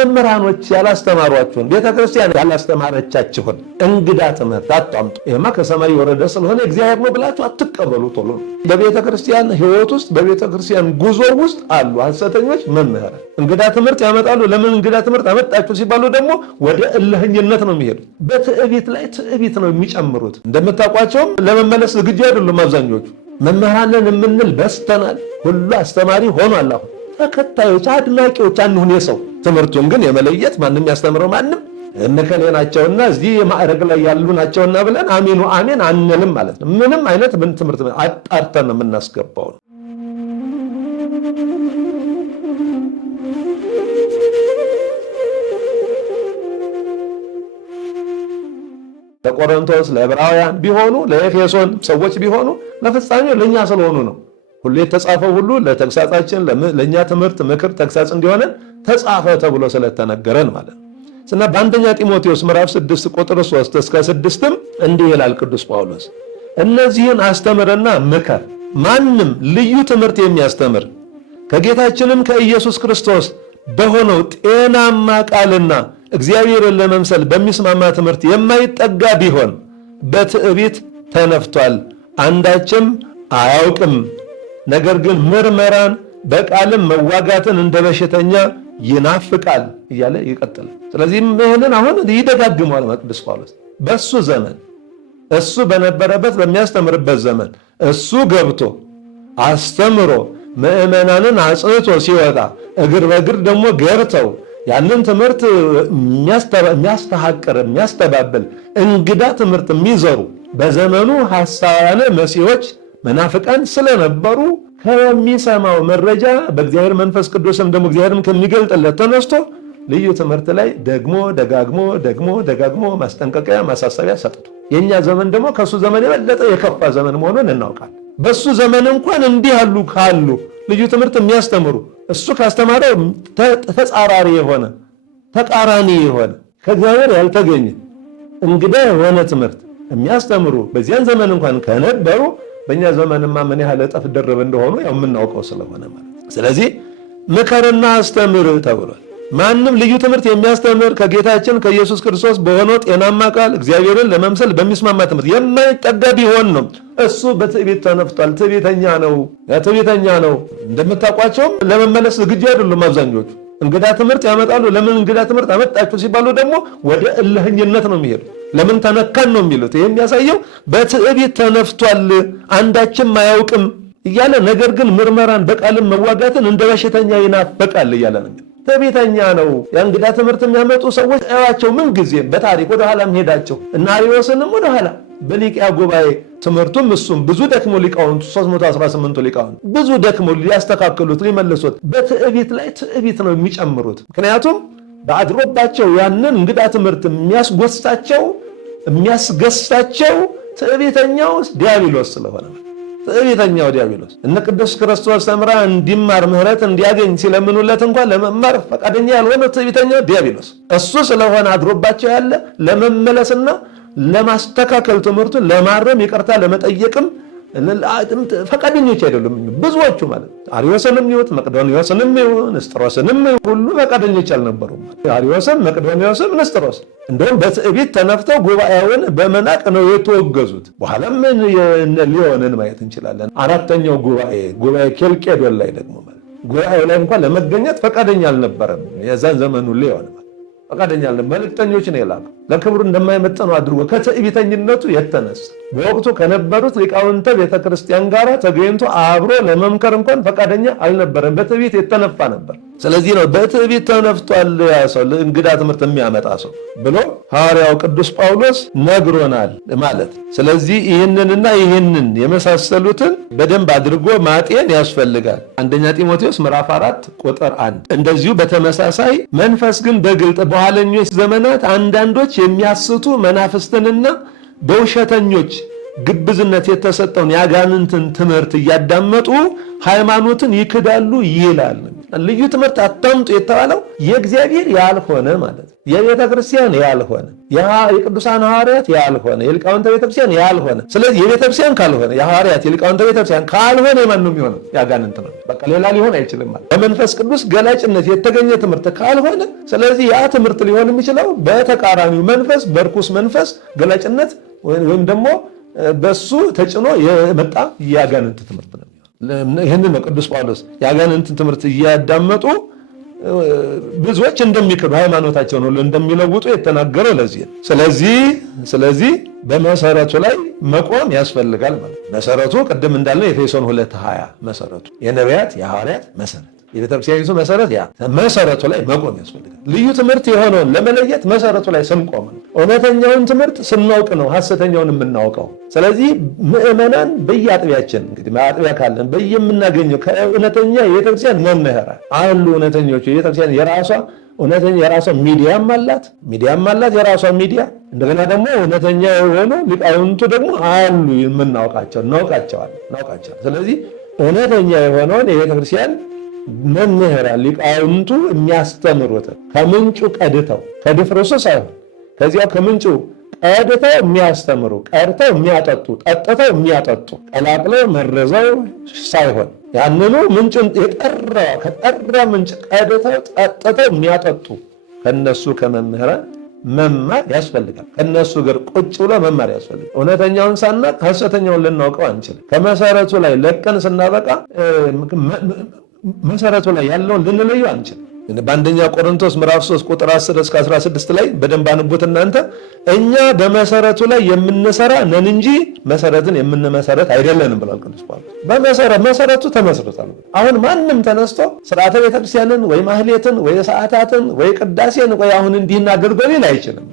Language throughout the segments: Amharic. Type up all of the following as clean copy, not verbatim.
መምህራኖች ያላስተማሯችሁን ቤተክርስቲያን ያላስተማረቻችሁን እንግዳ ትምህርት አታምጡ። ይሄማ ከሰማይ የወረደ ስለሆነ እግዚአብሔር ነው ብላችሁ አትቀበሉ። ቶሎ በቤተክርስቲያን ሕይወት ውስጥ በቤተክርስቲያን ጉዞ ውስጥ አሉ ሐሰተኞች መምህራን እንግዳ ትምህርት ያመጣሉ። ለምን እንግዳ ትምህርት አመጣችሁ ሲባሉ ደግሞ ወደ እልህኝነት ነው የሚሄዱት። በትዕቢት ላይ ትዕቢት ነው የሚጨምሩት። እንደምታውቋቸውም ለመመለስ ዝግጁ አይደሉም አብዛኞቹ። መምህራንን የምንል በስተናል። ሁሉ አስተማሪ ሆኗል። አሁን ተከታዮች አድናቂዎች አንሁን የሰው ትምህርቱን ግን የመለየት ማንም ያስተምረው ማንም እነከሌ ናቸውና እዚህ ማዕረግ ላይ ያሉ ናቸውና ብለን አሜኑ አሜን አንልም ማለት ነው። ምንም አይነት ምን ትምህርት አጣርተን ነው የምናስገባው። ለቆሮንቶስ ለዕብራውያን ቢሆኑ ለኤፌሶን ሰዎች ቢሆኑ ለፍጻሜው ለኛ ስለሆኑ ነው። ሁሉ የተጻፈው ሁሉ ለተግሳጻችን ለኛ ትምህርት ምክር ተግሳጽ እንዲሆን ተጻፈ ተብሎ ስለተነገረን ማለት ነው። እና በአንደኛ ጢሞቴዎስ ምዕራፍ 6 ቁጥር 3 እስከ 6 እንዲህ ይላል ቅዱስ ጳውሎስ፣ እነዚህን አስተምርና ምከር። ማንም ልዩ ትምህርት የሚያስተምር ከጌታችንም ከኢየሱስ ክርስቶስ በሆነው ጤናማ ቃልና እግዚአብሔርን ለመምሰል በሚስማማ ትምህርት የማይጠጋ ቢሆን በትዕቢት ተነፍቷል፣ አንዳችም አያውቅም። ነገር ግን ምርመራን በቃልም መዋጋትን እንደ በሽተኛ ይናፍቃል እያለ ይቀጥላል። ስለዚህ ይህንን አሁን ይደጋግመዋል ቅዱስ ጳውሎስ። በሱ ዘመን እሱ በነበረበት በሚያስተምርበት ዘመን እሱ ገብቶ አስተምሮ ምዕመናንን አጽንቶ ሲወጣ እግር በእግር ደግሞ ገብተው ያንን ትምህርት የሚያስተሐቅር የሚያስተባብል እንግዳ ትምህርት የሚዘሩ በዘመኑ ሐሳውያን መሲሖች መናፍቃን ስለነበሩ ከሚሰማው መረጃ በእግዚአብሔር መንፈስ ቅዱስም ደግሞ እግዚአብሔርም ከሚገልጥለት ተነስቶ ልዩ ትምህርት ላይ ደጋግሞ ማስጠንቀቂያ ማሳሰቢያ ሰጥቶ የኛ ዘመን ደግሞ ከሱ ዘመን የበለጠ የከፋ ዘመን መሆኑን እናውቃለን። በሱ ዘመን እንኳን እንዲህ ያሉ ካሉ ልዩ ትምህርት የሚያስተምሩ እሱ ካስተማረው ተጻራሪ የሆነ ተቃራኒ የሆነ ከእግዚአብሔር ያልተገኘ እንግዳ የሆነ ትምህርት የሚያስተምሩ በዚያን ዘመን እንኳን ከነበሩ በእኛ ዘመንማ ምን ያህል እጥፍ ድርብ እንደሆኑ ያው የምናውቀው ስለሆነ ማለት። ስለዚህ ምከርና አስተምር ተብሏል። ማንም ልዩ ትምህርት የሚያስተምር ከጌታችን ከኢየሱስ ክርስቶስ በሆነው ጤናማ ቃል እግዚአብሔርን ለመምሰል በሚስማማ ትምህርት የማይጠጋ ቢሆን ነው። እሱ በትዕቢት ተነፍቷል። ትዕቢተኛ ነው። እንደምታውቋቸውም ለመመለስ ዝግጁ አይደሉም አብዛኞቹ። እንግዳ ትምህርት ያመጣሉ። ለምን እንግዳ ትምህርት አመጣችሁ ሲባሉ ደግሞ ወደ እልህኝነት ነው የሚሄዱ። ለምን ተነካን ነው የሚሉት። ይሄ የሚያሳየው በትዕቢት ተነፍቷል፣ አንዳችም አያውቅም እያለ ነገር ግን ምርመራን በቃልም መዋጋትን እንደ በሽተኛ ይናፍቃል እያለ ነው። ትዕቢተኛ ነው። የእንግዳ ትምህርት የሚያመጡ ሰዎች አያቸው ምን ጊዜም በታሪክ ወደ ኋላ ሄዳቸው እና አርዮስንም ወደ ኋላ በኒቅያ ጉባኤ ትምህርቱም እሱም ብዙ ደክሞ ሊቃውንቱ 318 ሊቃውንት ብዙ ደክሞ ሊያስተካክሉት ሊመልሱት በትዕቢት ላይ ትዕቢት ነው የሚጨምሩት። ምክንያቱም በአድሮባቸው ያንን እንግዳ ትምህርት የሚያስገሳቸው ትዕቢተኛው ዲያብሎስ ስለሆነ ትዕቢተኛው ዲያብሎስ እነ ቅዱስ ክርስቶስ ሰምራ እንዲማር ምህረት እንዲያገኝ ሲለምኑለት እንኳን ለመማር ፈቃደኛ ያልሆነ ትዕቢተኛው ዲያብሎስ እሱ ስለሆነ አድሮባቸው ያለ ለመመለስና ለማስተካከል ትምህርቱን ለማረም ይቅርታ ለመጠየቅም ፈቃደኞች አይደሉም ብዙዎቹ ማለት አርዮስንም ይሁን መቅዶንዮስንም ይሁን ንስጥሮስንም ሁሉ ፈቃደኞች አልነበሩም። አርዮስም መቅዶንዮስም ንስጥሮስ እንደውም በትዕቢት ተነፍተው ጉባኤውን በመናቅ ነው የተወገዙት። በኋላም ሊዮንን ማየት እንችላለን። አራተኛው ጉባኤ ኬልቄዶን ላይ ደግሞ ማለት ጉባኤው ላይ እንኳን ለመገኘት ፈቃደኛ አልነበረም። የዛን ዘመኑ ሊዮን ፈቃደኛ አልነበረም። መልእክተኞች ነው የላከው ለክብሩ እንደማይመጠኑ አድርጎ ከትዕቢተኝነቱ የተነሳ በወቅቱ ከነበሩት ሊቃውንተ ቤተክርስቲያን ጋር ተገኝቶ አብሮ ለመምከር እንኳን ፈቃደኛ አልነበረም። በትዕቢት የተነፋ ነበር። ስለዚህ ነው በትዕቢት ተነፍቷል ያ ሰው እንግዳ ትምህርት የሚያመጣ ሰው ብሎ ሐዋርያው ቅዱስ ጳውሎስ ነግሮናል ማለት። ስለዚህ ይህንን የመሳሰሉትን በደንብ አድርጎ ማጤን ያስፈልጋል። አንደኛ ጢሞቴዎስ ምዕራፍ 4 ቁጥር 1 እንደዚሁ በተመሳሳይ መንፈስ ግን በግልጥ በኋለኞች ዘመናት አንዳንዶች የሚያስቱ መናፍስትንና በውሸተኞች ግብዝነት የተሰጠውን ያጋንንትን ትምህርት እያዳመጡ ሃይማኖትን ይክዳሉ ይላል። ልዩ ትምህርት አታምጡ የተባለው የእግዚአብሔር ያልሆነ ማለት ነው። የቤተ ክርስቲያን ያልሆነ የቅዱሳን ሐዋርያት ያልሆነ የሊቃውንተ ቤተክርስቲያን ያልሆነ። ስለዚህ የቤተ ክርስቲያን ካልሆነ የሐዋርያት የሊቃውንተ ቤተክርስቲያን ካልሆነ የማን ነው የሚሆነው? ያጋንንት ነው። በቃ ሌላ ሊሆን አይችልም ማለት። በመንፈስ ቅዱስ ገላጭነት የተገኘ ትምህርት ካልሆነ ስለዚህ ያ ትምህርት ሊሆን የሚችለው በተቃራኒው መንፈስ በርኩስ መንፈስ ገላጭነት ወይም ደግሞ በሱ ተጭኖ የመጣ ያጋንንት ትምህርት ነው። ይህንን ነው ቅዱስ ጳውሎስ ያጋንንትን ትምህርት እያዳመጡ ብዙዎች እንደሚክዱ ሃይማኖታቸውን ሁሉ እንደሚለውጡ የተናገረው ለዚህ። ስለዚህ በመሰረቱ ላይ መቆም ያስፈልጋል ማለት። መሰረቱ ቅድም እንዳለ ኤፌሶን 2:20 መሰረቱ የነቢያት የሐዋርያት መሰረት የቤተክርስቲያኒቱ መሰረት ያ መሰረቱ ላይ መቆም ያስፈልጋል። ልዩ ትምህርት የሆነውን ለመለየት መሰረቱ ላይ ስንቆም ነው። እውነተኛውን ትምህርት ስናውቅ ነው ሐሰተኛውን የምናውቀው። ስለዚህ ምዕመናን በየአጥቢያችን እንግዲህ አጥቢያ ካለን በየምናገኘው ከእውነተኛ የቤተክርስቲያን መምህራን አሉ። እውነተኞቹ የቤተክርስቲያን የራሷ ሚዲያም አላት የራሷ ሚዲያ። እንደገና ደግሞ እውነተኛ የሆኑ ሊቃውንቱ ደግሞ አሉ የምናውቃቸው እናውቃቸዋለን። ስለዚህ እውነተኛ የሆነውን የቤተክርስቲያን መምህራን ሊቃውንቱ የሚያስተምሩትን ከምንጩ ቀድተው ከድፍረሱ ሳይሆን ከዚያው ከምንጩ ቀድተው የሚያስተምሩ ቀድተው የሚያጠጡ ጠጥተው የሚያጠጡ ቀላቅለው መረዘው ሳይሆን ያንኑ ምንጩን ከጠራ ምንጭ ቀድተው ጠጥተው የሚያጠጡ ከነሱ ከመምህራን መማር ያስፈልጋል። ከነሱ ጋር ቁጭ ብሎ መማር ያስፈልጋል። እውነተኛውን ሳናቅ ሐሰተኛውን ልናውቀው አንችልም። ከመሰረቱ ላይ ለቀን ስናበቃ መሰረቱ ላይ ያለውን ልንለዩ አንችልም። በአንደኛ ቆሮንቶስ ምዕራፍ 3 ቁጥር 10 እስከ 16 ላይ በደንብ አንቡት እናንተ። እኛ በመሰረቱ ላይ የምንሰራ ነን እንጂ መሰረትን የምንመሰረት አይደለንም ብሏል ቅዱስ ጳውሎስ። መሰረቱ ተመስርቷል። አሁን ማንም ተነስቶ ስርዓተ ቤተክርስቲያንን ወይ ማህሌትን ወይ ሰዓታትን ወይ ቅዳሴን ወይ አሁን እንዲህና አድርጎ ሊል አይችልም።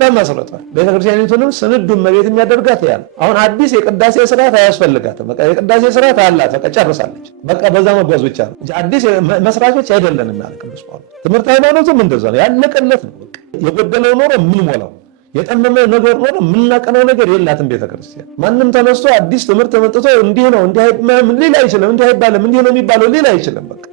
ተመስርቷል። ቤተክርስቲያኒቱንም ስንዱ መቤት የሚያደርጋት ያ ነው። አሁን አዲስ የቅዳሴ ስርዓት አያስፈልጋትም። በቃ የቅዳሴ ስርዓት አላት፣ በቃ ጨርሳለች። በቃ በዛ መጓዝ ብቻ ነው እንጂ አዲስ መስራቾች አይደለንም ያለ ቅዱስ ጳውሎስ። ትምህርት ሃይማኖቱም እንደዛ ነው፣ ያለቀለት ነው። በቃ የጎደለው ኖሮ ምን ሞላው፣ የጠመመ ነገር ኖሮ የምናቀነው ነገር የላትም ቤተክርስቲያን። ማንም ተነስቶ አዲስ ትምህርት ተመጥቶ እንዲህ ነው እንዲህ ሊል አይችልም። እንዲህ አይባልም፣ እንዲህ ነው የሚባለው ሊል አይችልም። በቃ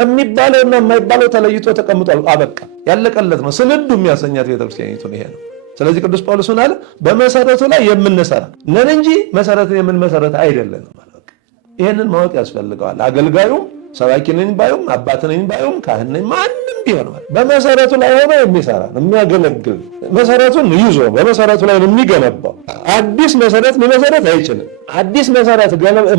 የሚባለውና የማይባለው ተለይቶ ተቀምጧል። አበቃ፣ ያለቀለት ነው። ስንዱ የሚያሰኛት ቤተክርስቲያኒቱን ይሄ ነው። ስለዚህ ቅዱስ ጳውሎስ ምን አለ? በመሰረቱ ላይ የምንሰራ ነን እንጂ መሰረትን የምንመሰረት አይደለንም ማለት። ይሄንን ማወቅ ያስፈልገዋል። አገልጋዩም ሰባኪ ነኝ ባዩም አባት ነኝ ባዩም ካህን ነኝ ማንም ቢሆን በመሰረቱ ላይ ሆኖ የሚሰራ የሚያገለግል መሰረቱን ይዞ በመሰረቱ ላይ የሚገነባው አዲስ መሰረት ሊመሰረት አይችልም። አዲስ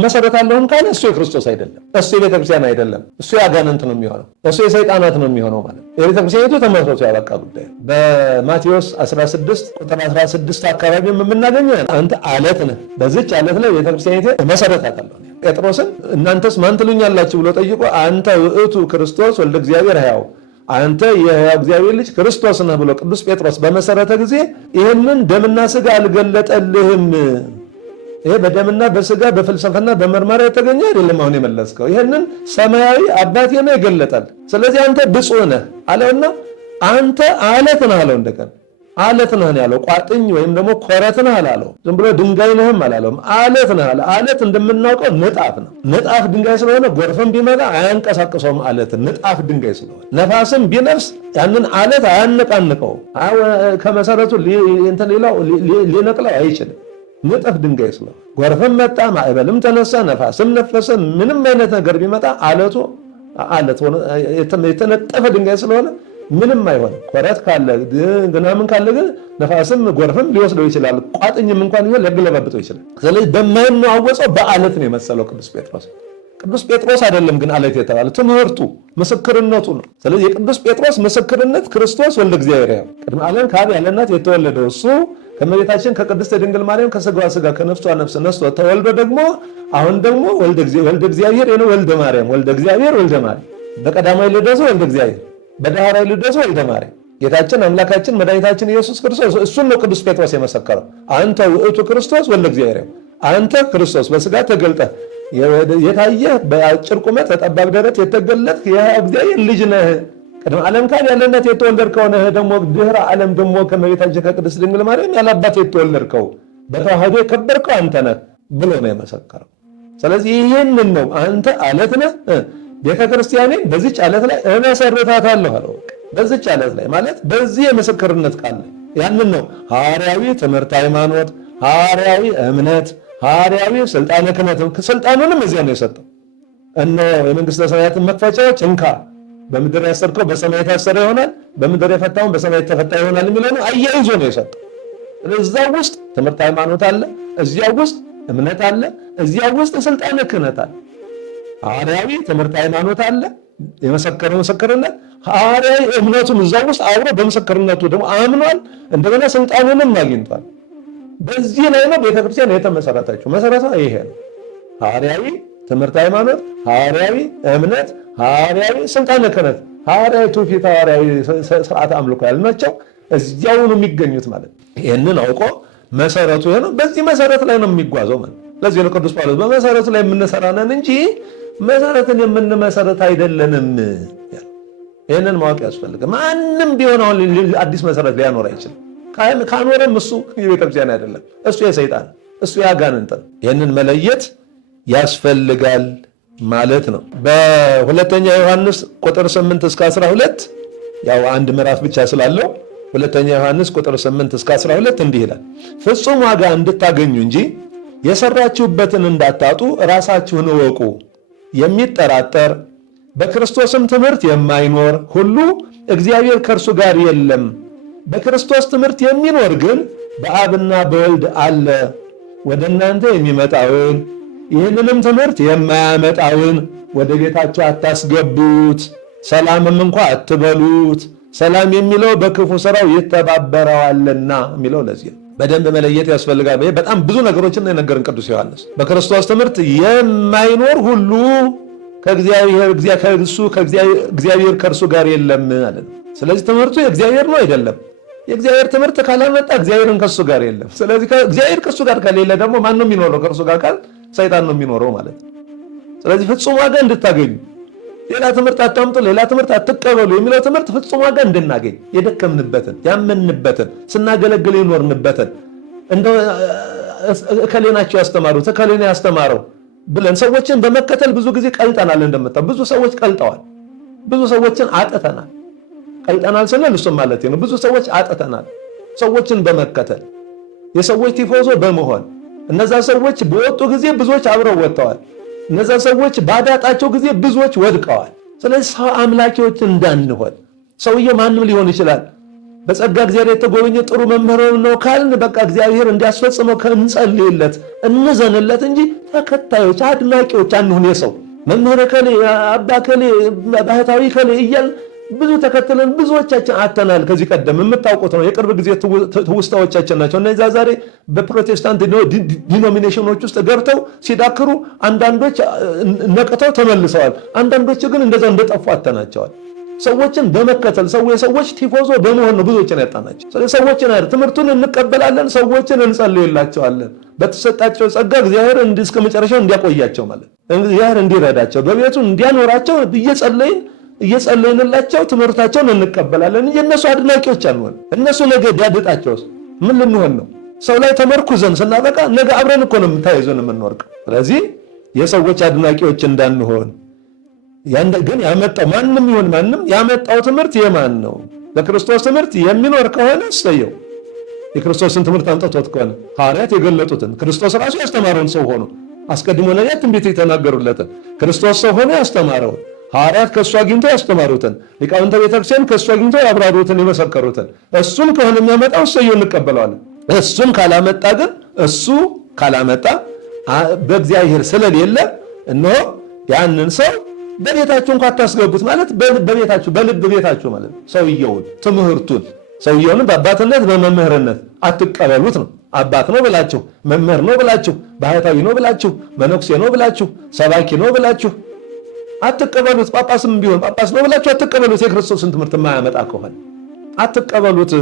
መሰረት አለውም ካለ እሱ የክርስቶስ አይደለም፣ እሱ የቤተክርስቲያን አይደለም፣ እሱ የአጋንንት ነው የሚሆነው፣ እሱ የሰይጣናት ነው የሚሆነው ማለት። የቤተክርስቲያኒቱ ተመስርቶ ያበቃ ጉዳይ። በማቴዎስ 16 ቁጥር 16 አካባቢ የምናገኘው አንተ አለት ነህ፣ በዚች አለት ላይ ቤተክርስቲያኒቱ መሰረታታለሁ። ጴጥሮስን እናንተስ ማን ትሉኛላችሁ ብሎ ጠይቆ አንተ ውእቱ ክርስቶስ ወልደ እግዚአብሔር ሕያው፣ አንተ የሕያው እግዚአብሔር ልጅ ክርስቶስ ነህ ብሎ ቅዱስ ጴጥሮስ በመሰረተ ጊዜ ይህንን ደምና ስጋ አልገለጠልህም። ይሄ በደምና በስጋ በፍልስፍና በመርመራ የተገኘ አይደለም። አሁን የመለስከው ይህንን ሰማያዊ አባቴ ነው ይገለጣል። ስለዚህ አንተ ብፁዕ ነህ አለውና አንተ አለት ነህ አለው። እንደገና አለት ነህ ያለው ቋጥኝ ወይም ደግሞ ኮረት ነህ አላለው። ዝም ብሎ ድንጋይ ነህም አላለው። አለት ነህ አለ። አለት እንደምናውቀው ንጣፍ ነው። ንጣፍ ድንጋይ ስለሆነ ጎርፍም ቢመጣ አያንቀሳቅሰውም። አለት ንጣፍ ድንጋይ ስለሆነ ነፋስም ቢነፍስ ያንን አለት አያነቃንቀው፣ ከመሰረቱ ሊነቅለው አይችልም። ንጣፍ ድንጋይ ስለሆነ ጎርፍም መጣ፣ ማዕበልም ተነሳ፣ ነፋስም ነፈሰ፣ ምንም አይነት ነገር ቢመጣ አለት የተነጠፈ ድንጋይ ስለሆነ ምንም አይሆንም። ኮረት ካለ ግናምን ካለ ግን ነፋስም ጎርፍም ሊወስደው ይችላል። ቋጥኝም እንኳን ቢሆን ሊያገለባብጠው ይችላል። ስለዚህ በማይነዋወጸው በአለት ነው የመሰለው ቅዱስ ጴጥሮስ። ቅዱስ ጴጥሮስ አይደለም ግን አለት የተባለ ትምህርቱ ምስክርነቱ ነው። ስለዚህ የቅዱስ ጴጥሮስ ምስክርነት ክርስቶስ ወልደ እግዚአብሔር ሕያው ቅድመ ዓለም ከአብ ያለ እናት የተወለደው እሱ ከእመቤታችን ከቅድስት ድንግል ማርያም ከሥጋዋ ሥጋ ከነፍሷ ነፍስ ነስቶ ተወልዶ ደግሞ አሁን ደግሞ ወልደ እግዚአብሔር ነው። ወልደ ማርያም ወልደ እግዚአብሔር ወልደ ማርያም በቀዳማዊ ልደቱ ወልደ እግዚአብሔር በዳህራዊ ልደቱ ወልደ ማርያም ጌታችን አምላካችን መድኃኒታችን ኢየሱስ ክርስቶስ እሱን ነው ቅዱስ ጴጥሮስ የመሰከረው። አንተ ውእቱ ክርስቶስ ወልደ እግዚአብሔር፣ አንተ ክርስቶስ በሥጋ ተገልጠህ የታየህ በአጭር ቁመት በጠባብ ደረት የተገለጥህ የሕያው እግዚአብሔር ልጅ ነህ። ቅድመ ዓለም ካብ ያለ እናት የተወለድከው ነህ። ደግሞ ድህረ ዓለም ደግሞ ከእመቤታችን ከቅድስት ድንግል ማርያም ያለ አባት የተወለድከው በተዋህዶ የከበርከው አንተ ነህ ብሎ ነው የመሰከረው። ስለዚህ ይህንን ነው አንተ አለት ነህ ቤተክርስቲያኔ በዚህ ዓለት ላይ እመሰርታታለሁ አለው። በዚህ ዓለት ላይ ማለት በዚህ የምስክርነት ቃል ያንን ነው ሐዋርያዊ ትምህርት ሃይማኖት፣ ሐዋርያዊ እምነት፣ ሐዋርያዊ ስልጣነ ክህነት። ስልጣኑንም እዚያ ነው የሰጠው። እነሆ የመንግስተ ሰማያትን መክፈቻዎች እንካ፣ በምድር ያሰርከው በሰማይ የታሰረ ይሆናል፣ በምድር የፈታውን በሰማይ የተፈታ ይሆናል የሚለው አያይዞ ነው የሰጠው። እዚያ ውስጥ ትምህርት ሃይማኖት አለ፣ እዚያ ውስጥ እምነት አለ፣ እዚያ ውስጥ ስልጣነ ክህነት አለ። ሐዋርያዊ ትምህርት ሃይማኖት አለ፣ የመሰከረው ምስክርነት፣ ሐዋርያዊ እምነቱም እዛ ውስጥ አብሮ በምስክርነቱ ደግሞ አምኗል፣ እንደገና ስልጣኑንም አግኝቷል። በዚህ ላይ ነው ቤተክርስቲያን የተመሰረተችው። መሰረቷ ይሄ ነው። ሐዋርያዊ ትምህርት ሃይማኖት፣ ሐዋርያዊ እምነት፣ ሐዋርያዊ ስልጣነ ክህነት፣ ሐዋርያዊ ትውፊት፣ ሐዋርያዊ ስርዓት አምልኮ ያልናቸው እዚያው ነው የሚገኙት ማለት ነው። ይህንን አውቆ መሰረቱ ይሄ ነው። በዚህ መሰረት ላይ ነው የሚጓዘው ማለት ነው። ለዚህ ነው ቅዱስ ጳውሎስ በመሰረቱ ላይ የምንሰራ ነን እንጂ መሰረትን የምንመሰረት አይደለንም። ይህንን ማወቅ ያስፈልጋል። ማንም ቢሆን አሁን አዲስ መሰረት ሊያኖር አይችልም። ካኖረም እሱ የቤተክርስቲያን አይደለም፣ እሱ የሰይጣን እሱ ያጋንንት። ይህንን መለየት ያስፈልጋል ማለት ነው። በሁለተኛ ዮሐንስ ቁጥር 8 እስከ 12 ያው አንድ ምዕራፍ ብቻ ስላለው ሁለተኛ ዮሐንስ ቁጥር 8 እስከ 12 እንዲህ ይላል፣ ፍጹም ዋጋ እንድታገኙ እንጂ የሰራችሁበትን እንዳታጡ ራሳችሁን እወቁ። የሚጠራጠር በክርስቶስም ትምህርት የማይኖር ሁሉ እግዚአብሔር ከእርሱ ጋር የለም። በክርስቶስ ትምህርት የሚኖር ግን በአብና በወልድ አለ። ወደ እናንተ የሚመጣውን ይህንንም ትምህርት የማያመጣውን ወደ ቤታችሁ አታስገቡት፣ ሰላምም እንኳ አትበሉት። ሰላም የሚለው በክፉ ስራው ይተባበረዋልና የሚለው ለዚህ ነው። በደንብ መለየት ያስፈልጋል። በጣም ብዙ ነገሮችን የነገረን ቅዱስ ዮሐንስ በክርስቶስ ትምህርት የማይኖር ሁሉ እግዚአብሔር ከእርሱ ጋር የለም አለ። ስለዚህ ትምህርቱ የእግዚአብሔር ነው አይደለም። የእግዚአብሔር ትምህርት ካላመጣ እግዚአብሔርን ከእሱ ጋር የለም። ስለዚህ እግዚአብሔር ከእሱ ጋር ከሌለ ደግሞ ማን ነው የሚኖረው? ከእርሱ ጋር ካል ሰይጣን ነው የሚኖረው ማለት ነው። ስለዚህ ፍጹም ዋጋ እንድታገኙ ሌላ ትምህርት አታምጡ፣ ሌላ ትምህርት አትቀበሉ የሚለው ትምህርት ፍጹም ዋጋ እንድናገኝ የደከምንበትን ያመንበትን ስናገለግል የኖርንበትን እንደ እከሌ ናቸው ያስተማሩት እከሌ ነው ያስተማረው ብለን ሰዎችን በመከተል ብዙ ጊዜ ቀልጠናል። እንደምታው ብዙ ሰዎች ቀልጠዋል። ብዙ ሰዎችን አጥተናል። ቀልጠናል ስንል እሱም ማለት ነው። ብዙ ሰዎች አጥተናል ሰዎችን በመከተል የሰዎች ቲፎዞ በመሆን እነዛ ሰዎች በወጡ ጊዜ ብዙዎች አብረው ወጥተዋል። እነዛ ሰዎች ባዳጣቸው ጊዜ ብዙዎች ወድቀዋል። ስለዚህ ሰው አምላኪዎች እንዳንሆን ሰውየው ማንም ሊሆን ይችላል። በጸጋ እግዚአብሔር የተጎበኘ ጥሩ መምህር ነው ካልን በቃ እግዚአብሔር እንዲያስፈጽመው እንጸልይለት እንዘንለት እንጂ ተከታዮች አድናቂዎች አንሁን። የሰው መምህር ከሌ አባ ከሌ ባህታዊ ከሌ እያል ብዙ ተከትለን ብዙዎቻችን አተናል። ከዚህ ቀደም የምታውቁት ነው። የቅርብ ጊዜ ትውስታዎቻችን ናቸው። እነዚያ ዛሬ በፕሮቴስታንት ዲኖሚኔሽኖች ውስጥ ገብተው ሲዳክሩ አንዳንዶች ነቅተው ተመልሰዋል። አንዳንዶች ግን እንደዛ እንደጠፉ አተናቸዋል። ሰዎችን በመከተል የሰዎች ቲፎዞ በመሆን ነው ብዙዎችን ያጣናቸው። ሰዎችን አይደል ትምህርቱን እንቀበላለን፣ ሰዎችን እንጸልይላቸዋለን። በተሰጣቸው ጸጋ እግዚአብሔር እስከ መጨረሻው እንዲያቆያቸው ማለት እግዚአብሔር እንዲረዳቸው በቤቱ እንዲያኖራቸው እየጸለይንላቸው ትምህርታቸውን እንቀበላለን እንጂ እነሱ አድናቂዎች አንሆን። እነሱ ነገ ቢያድጣቸውስ ምን ልንሆን ነው? ሰው ላይ ተመርኩዘን ስናበቃ ነገ አብረን እኮ ነው ተያይዘን የምንወርቀው። ስለዚህ የሰዎች አድናቂዎች እንዳንሆን ግን ያመጣው ማንም ይሁን ማንም ያመጣው ትምህርት የማን ነው? በክርስቶስ ትምህርት የሚኖር ከሆነ እሰየው። የክርስቶስን ትምህርት አምጥቶት ከሆነ ሐዋርያት የገለጡትን ክርስቶስ ራሱ ያስተማረውን ሰው ሆኖ አስቀድሞ ነቢያት ትንቢት የተናገሩለትን ክርስቶስ ሰው ሆኖ ያስተማረውን ሐዋርያት ከእሱ አግኝተው ያስተማሩትን ሊቃውንተ ቤተክርስቲያን ከእሱ አግኝተው ያብራሩትን የመሰከሩትን እሱን ከሆነ የሚያመጣው እሰየው እንቀበለዋለን። እሱን ካላመጣ በእግዚአብሔር ስለሌለ እነሆ ያንን ሰው በቤታችሁ እንኳን አታስገቡት ማለት በቤታችሁ በልብ ቤታችሁ ማለት ሰውየውን ትምህርቱን ሰውየውን በአባትነት በመምህርነት አትቀበሉት ነው። አባት ነው ብላችሁ መምህር ነው ብላችሁ ባህታዊ ነው ብላችሁ መነኩሴ ነው ብላችሁ ሰባኪ ነው ብላችሁ አትቀበሉት። ጳጳስም ቢሆን ጳጳስ ነው ብላችሁ አትቀበሉት። የክርስቶስን ትምህርት የማያመጣ ከሆነ አትቀበሉት።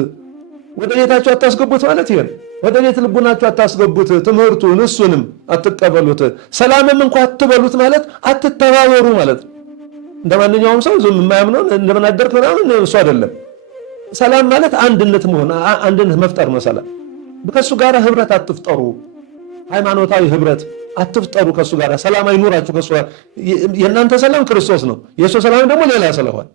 ወደ ቤታችሁ አታስገቡት ማለት ይሄ ነው። ወደ ቤት ልቡናችሁ አታስገቡት። ትምህርቱን እሱንም አትቀበሉት። ሰላምም እንኳን አትበሉት ማለት አትተባበሩ ማለት ነው። እንደማንኛውም ሰው ዝም የማያምነው እንደምን አደርክ ምናምን እሱ አይደለም። ሰላም ማለት አንድነት መሆን አንድነት መፍጠር ነው። ሰላም ከእሱ ጋር ህብረት አትፍጠሩ። ሃይማኖታዊ ህብረት አትፍጠሩ ከሱ ጋር፣ ሰላም አይኑራችሁ ከሱ ጋር። የእናንተ ሰላም ክርስቶስ ነው፣ የሱ ሰላም ደግሞ ሌላ ስለሆነ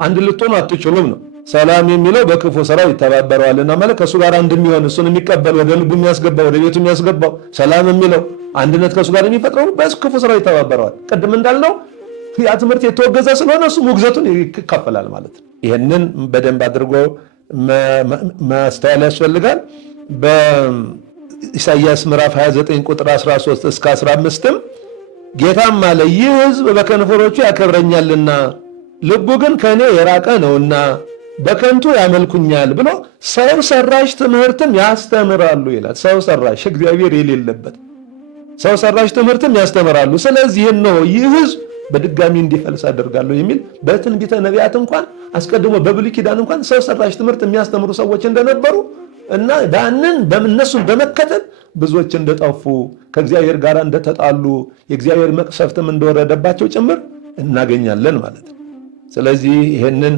አንድ ልትሆኑ አትችሉም ነው። ሰላም የሚለው በክፉ ስራው ይተባበረዋልና ማለት ከሱ ጋር እንደሚሆን እሱን የሚቀበል ወደ ልቡ የሚያስገባው ወደ ቤቱ የሚያስገባው ሰላም የሚለው አንድነት ከሱ ጋር የሚፈጥረው በክፉ ስራው ይተባበረዋል። ቅድም እንዳልነው ያ ትምህርት የተወገዘ ስለሆነ እሱ ውግዘቱን ይካፈላል ማለት ነው። ይሄንን በደንብ አድርጎ ማስተዋል ያስፈልጋል። በኢሳይያስ ምዕራፍ 29 ቁጥር 13 እስከ 15ም ጌታም አለ ይህ ሕዝብ በከንፈሮቹ ያከብረኛልና ልቡ ግን ከእኔ የራቀ ነውና በከንቱ ያመልኩኛል ብሎ ሰው ሰራሽ ትምህርትም ያስተምራሉ ይላል። ሰው ሰራሽ እግዚአብሔር የሌለበት ሰው ሰራሽ ትምህርትም ያስተምራሉ። ስለዚህ ነው ይህ ሕዝብ በድጋሚ እንዲፈልስ አደርጋለሁ የሚል በትንቢተ ነቢያት እንኳን አስቀድሞ በብሉይ ኪዳን እንኳን ሰው ሰራሽ ትምህርት የሚያስተምሩ ሰዎች እንደነበሩ እና ዳንን በእነሱን በመከተል ብዙዎች እንደጠፉ ከእግዚአብሔር ጋር እንደተጣሉ የእግዚአብሔር መቅሰፍትም እንደወረደባቸው ጭምር እናገኛለን ማለት ነው። ስለዚህ ይህንን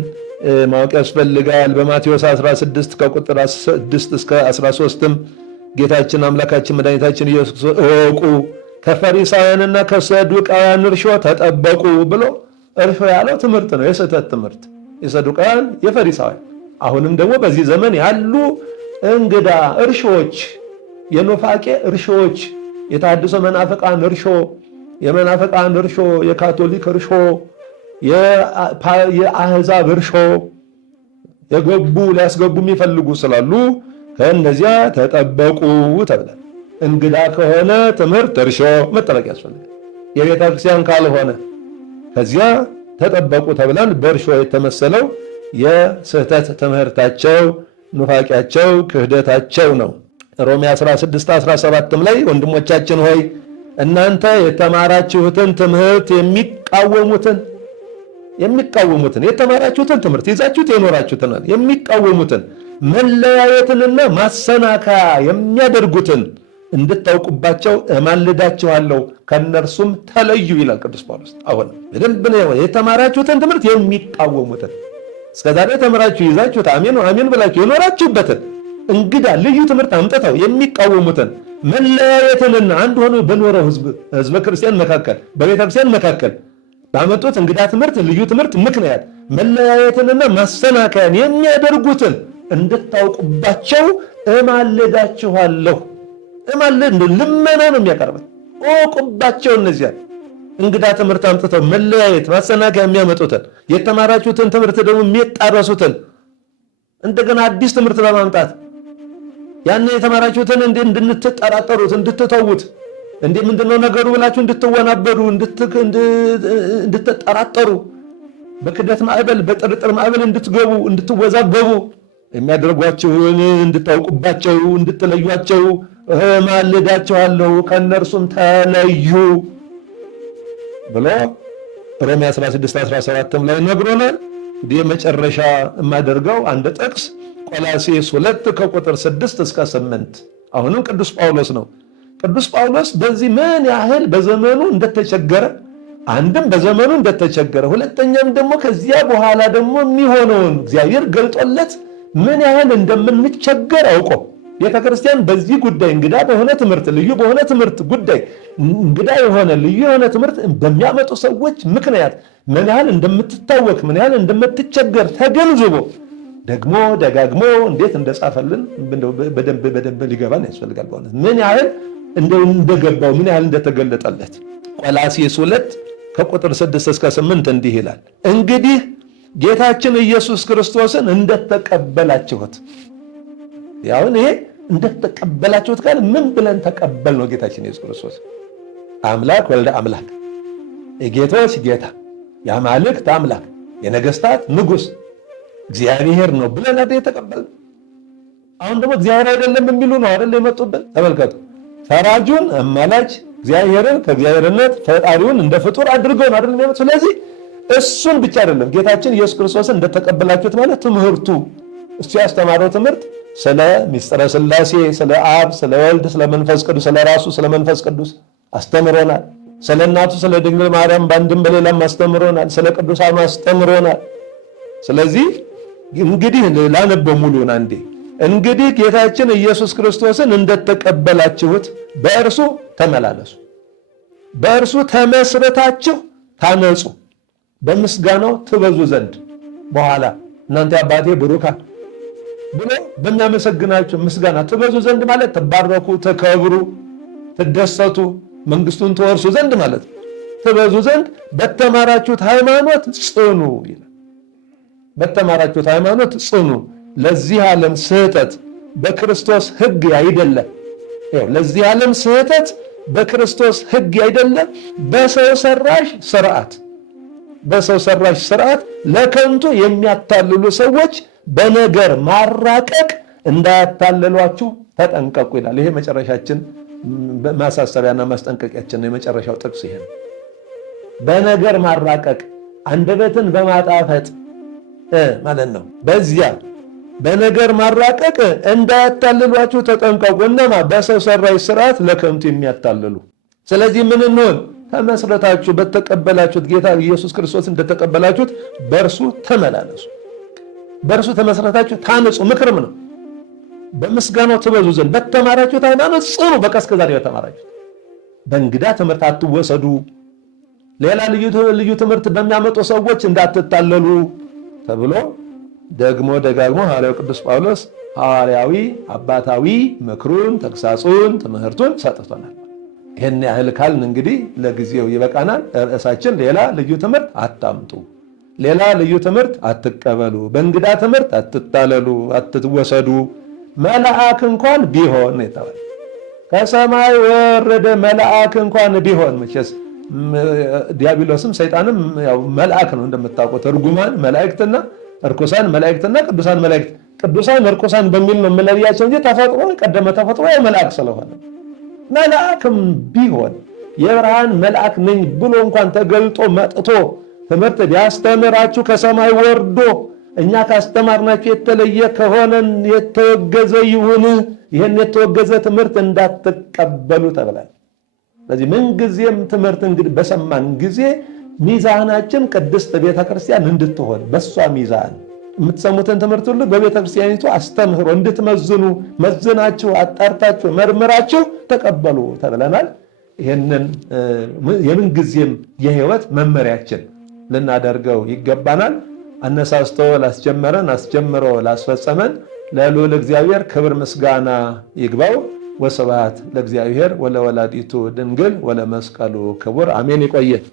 ማወቅ ያስፈልጋል። በማቴዎስ 16 ከቁጥር 6 እስከ 13ም ጌታችን አምላካችን መድኃኒታችን ኢየሱስ እወቁ ከፈሪሳውያንና ከሰዱቃውያን እርሾ ተጠበቁ ብሎ እርሾ ያለው ትምህርት ነው፣ የስህተት ትምህርት የሰዱቃውያን የፈሪሳውያን። አሁንም ደግሞ በዚህ ዘመን ያሉ እንግዳ እርሾዎች፣ የኑፋቄ እርሾዎች፣ የታድሶ መናፍቃን እርሾ፣ የመናፍቃን እርሾ፣ የካቶሊክ እርሾ፣ የአህዛብ እርሾ የገቡ ሊያስገቡ የሚፈልጉ ስላሉ ከእነዚያ ተጠበቁ ተብሏል። እንግዳ ከሆነ ትምህርት እርሾ መጠበቅ ያስፈልጋል። የቤተ ክርስቲያን ካልሆነ ከዚያ ተጠበቁ ተብለን በእርሾ የተመሰለው የስህተት ትምህርታቸው፣ ኑፋቂያቸው፣ ክህደታቸው ነው። ሮሜ 16:17 ላይ ወንድሞቻችን ሆይ እናንተ የተማራችሁትን ትምህርት የሚቃወሙትን የተማራችሁትን ትምህርት ይዛችሁት የኖራችሁትን የሚቃወሙትን መለያየትንና ማሰናከያ የሚያደርጉትን እንድታውቁባቸው እማልዳችኋለሁ ከነርሱም ተለዩ ይላል ቅዱስ ጳውሎስ። አሁን በደንብ ነው የተማራችሁትን ትምህርት የሚቃወሙትን እስከዛሬ ተምራችሁ ይዛችሁት አሜን ብላችሁ የኖራችሁበትን እንግዳ ልዩ ትምህርት አምጥተው የሚቃወሙትን መለያየትንና አንድ ሆኖ በኖረው ህዝበ ክርስቲያን መካከል በቤተ ክርስቲያን መካከል ባመጡት እንግዳ ትምህርት ልዩ ትምህርት ምክንያት መለያየትንና ማሰናከያን የሚያደርጉትን እንድታውቁባቸው እማልዳችኋለሁ። ልመና ነው የሚያቀርበው። እወቁባቸው እነዚያ እንግዳ ትምህርት አምጥተው መለያየት ማሰናከያ የሚያመጡትን የተማራችሁትን ትምህርት ደግሞ የሚጣረሱትን እንደገና አዲስ ትምህርት በማምጣት ያን የተማራችሁትን እንድትጠራጠሩት እንድትተዉት ምንድነው ነገሩ ብላችሁ እንድትወናበዱ እንድትጠራጠሩ በክደት ማዕበል በጥርጥር ማዕበል እንድትገቡ እንድትወዛገቡ የሚያደርጓችሁን እንድታውቁባቸው እንድትለዩአቸው እማልዳችኋለሁ ከነርሱም ተለዩ ብሎ ሮሜ 16:17 ላይ ነግሮናል። እንግዲህ መጨረሻ የማደርገው አንድ ጥቅስ ቆላስይስ 2 ከቁጥር 6 እስከ 8 አሁንም ቅዱስ ጳውሎስ ነው። ቅዱስ ጳውሎስ በዚህ ምን ያህል በዘመኑ እንደተቸገረ አንድም በዘመኑ እንደተቸገረ ሁለተኛም ደግሞ ከዚያ በኋላ ደግሞ የሚሆነውን እግዚአብሔር ገልጦለት ምን ያህል እንደምንቸገር አውቆ ቤተክርስቲያን በዚህ ጉዳይ እንግዳ በሆነ ትምህርት ልዩ በሆነ ትምህርት ጉዳይ እንግዳ የሆነ ልዩ የሆነ ትምህርት በሚያመጡ ሰዎች ምክንያት ምን ያህል እንደምትታወክ ምን ያህል እንደምትቸገር ተገንዝቦ ደግሞ ደጋግሞ እንዴት እንደጻፈልን በደንብ ሊገባን ያስፈልጋል። በእውነት ምን ያህል እንደገባው ምን ያህል እንደተገለጠለት ቆላስይስ 2 ከቁጥር 6 እስከ 8 እንዲህ ይላል። እንግዲህ ጌታችን ኢየሱስ ክርስቶስን እንደተቀበላችሁት ያውን ይሄ እንደተቀበላችሁት ጋር ምን ብለን ተቀበል ነው? ጌታችን ኢየሱስ ክርስቶስ አምላክ ወልደ አምላክ የጌቶች ጌታ የአማልክት አምላክ የነገስታት ንጉስ እግዚአብሔር ነው ብለን አይደል የተቀበል። አሁን ደግሞ እግዚአብሔር አይደለም የሚሉ ነው አይደል የመጡብን። ተመልከቱ፣ ፈራጁን አማላጅ እግዚአብሔርን ከእግዚአብሔርነት ፈጣሪውን እንደ ፍጡር አድርገው ነው አይደል የሚመጡ። ስለዚህ እሱን ብቻ አይደለም ጌታችን ኢየሱስ ክርስቶስን እንደተቀበላችሁት ማለት ትምህርቱ እሱ ያስተማረው ትምህርት ስለ ሚስጥረ ሥላሴ ስለ አብ ስለ ወልድ ስለ መንፈስ ቅዱስ ስለ ራሱ ስለ መንፈስ ቅዱስ አስተምሮናል። ስለ እናቱ ስለ ድንግል ማርያም በአንድም በሌላም አስተምሮናል። ስለ ቅዱሳኑ አስተምሮናል። ስለዚህ እንግዲህ ላነበው ሙሉን አንዴ እንግዲህ ጌታችን ኢየሱስ ክርስቶስን እንደተቀበላችሁት በእርሱ ተመላለሱ፣ በእርሱ ተመስርታችሁ ታነጹ፣ በምስጋናው ትበዙ ዘንድ በኋላ እናንተ አባቴ ብሩካን ብሎ በሚያመሰግናችሁ ምስጋና ትበዙ ዘንድ ማለት ትባረኩ፣ ተከብሩ፣ ትደሰቱ፣ መንግስቱን ትወርሱ ዘንድ ማለት ነው። ትበዙ ዘንድ በተማራችሁት ሃይማኖት ጽኑ ይላል። በተማራችሁት ሃይማኖት ጽኑ። ለዚህ ዓለም ስህተት በክርስቶስ ሕግ አይደለ። ለዚህ ዓለም ስህተት በክርስቶስ ሕግ አይደለ፣ በሰው ሰራሽ ስርዓት፣ በሰው ሰራሽ ስርዓት ለከንቱ የሚያታልሉ ሰዎች በነገር ማራቀቅ እንዳያታልሏችሁ ተጠንቀቁ ይላል። ይሄ መጨረሻችን ማሳሰቢያና ማስጠንቀቂያችን ነው። የመጨረሻው ጥቅስ ይሄ ነው። በነገር ማራቀቅ አንደበትን በማጣፈጥ ማለት ነው። በዚያ በነገር ማራቀቅ እንዳያታልሏችሁ ተጠንቀቁ። እነማ በሰው ሰራሽ ስርዓት ለከንቱ የሚያታልሉ። ስለዚህ ምን እንሆን? ተመስረታችሁ በተቀበላችሁት ጌታ ኢየሱስ ክርስቶስ እንደተቀበላችሁት በእርሱ ተመላለሱ። በእርሱ ተመስረታችሁ ታነጹ። ምክርም ነው። በምስጋናው ትበዙ ዘንድ በተማራችሁት ሃይማኖት ጽኑ። በቃ እስከ ዛሬ በተማራችሁት በእንግዳ ትምህርት አትወሰዱ። ሌላ ልዩ ትምህርት በሚያመጡ ሰዎች እንዳትታለሉ ተብሎ ደግሞ ደጋግሞ ሐዋርያው ቅዱስ ጳውሎስ ሐዋርያዊ አባታዊ ምክሩን፣ ተግሳጹን፣ ትምህርቱን ሰጥቶናል። ይህን ያህል ካልን እንግዲህ ለጊዜው ይበቃናል። ርዕሳችን ሌላ ልዩ ትምህርት አታምጡ፣ ሌላ ልዩ ትምህርት አትቀበሉ፣ በእንግዳ ትምህርት አትታለሉ፣ አትወሰዱ። መልአክ እንኳን ቢሆን የተባለ ከሰማይ ወረደ መልአክ እንኳን ቢሆን መቼስ ዲያብሎስም ሰይጣንም ያው መልአክ ነው እንደምታውቁት። እርጉማን መላእክትና እርኩሳን መላእክትና ቅዱሳን መላእክት፣ ቅዱሳን እርኩሳን በሚል ነው የምንለያቸው እንጂ ተፈጥሮ ቀደመ ተፈጥሮ መልአክ ስለሆነ መልአክም ቢሆን የብርሃን መልአክ ነኝ ብሎ እንኳን ተገልጦ መጥቶ ትምህርት ቢያስተምራችሁ ከሰማይ ወርዶ እኛ ካስተማርናችሁ የተለየ ከሆነን የተወገዘ ይሁን፣ ይህን የተወገዘ ትምህርት እንዳትቀበሉ ተብሏል። ስለዚህ ምንጊዜም ትምህርት እንግዲህ በሰማን ጊዜ ሚዛናችን ቅድስት ቤተክርስቲያን እንድትሆን በሷ ሚዛን የምትሰሙትን ትምህርት ሁሉ በቤተክርስቲያኒቱ አስተምህሮ እንድትመዝኑ መዝናችሁ አጣርታችሁ መርምራችሁ ተቀበሉ ተብለናል። ይህንን የምንጊዜም የህይወት መመሪያችን ልናደርገው ይገባናል። አነሳስቶ ላስጀመረን አስጀምሮ ላስፈጸመን ለልዑል እግዚአብሔር ክብር ምስጋና ይግባው። ወስብሐት ለእግዚአብሔር ወለወላዲቱ ድንግል ወለመስቀሉ ክቡር አሜን። ይቆየን።